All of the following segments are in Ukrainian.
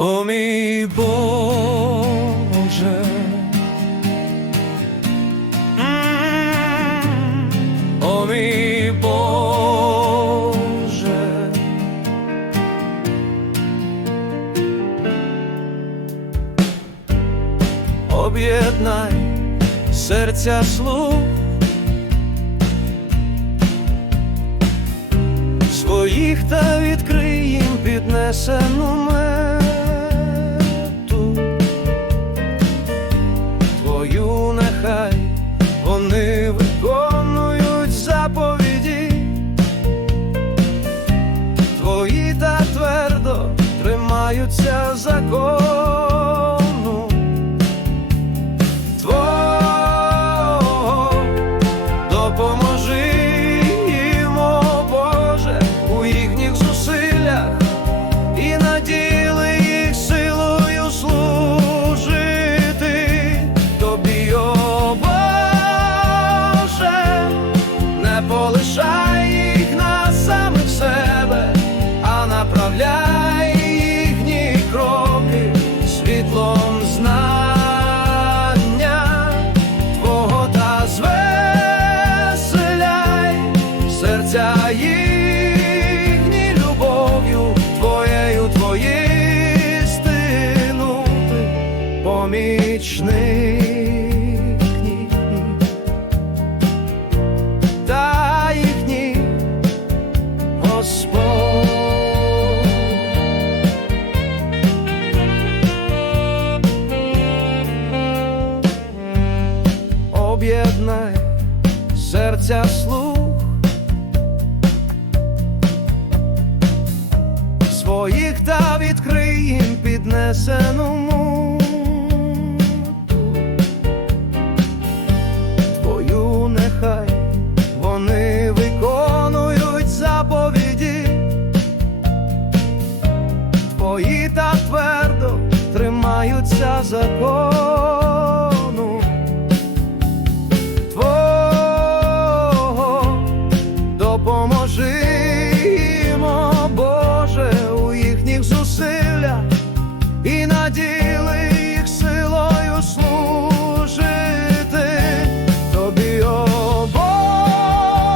О мій Боже, о мій Боже, об'єднай серця слух своїх та відкрий їм піднесену тримаються серця їхні любов'ю Твоєю твої стинути помічник та їхній Господь. об'єднай серця слух своїх та відкрий їм піднесену Твою нехай вони виконують заповіді. Твої та твердо тримаються закону доля і наділи їх силою служити тобі, о Боже,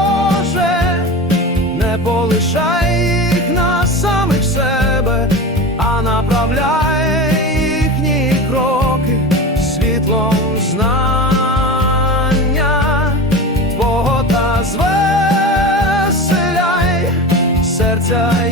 не полишай їх на самих себе, а направляй їхні кроки світлом знання Твого та звеселяй серця.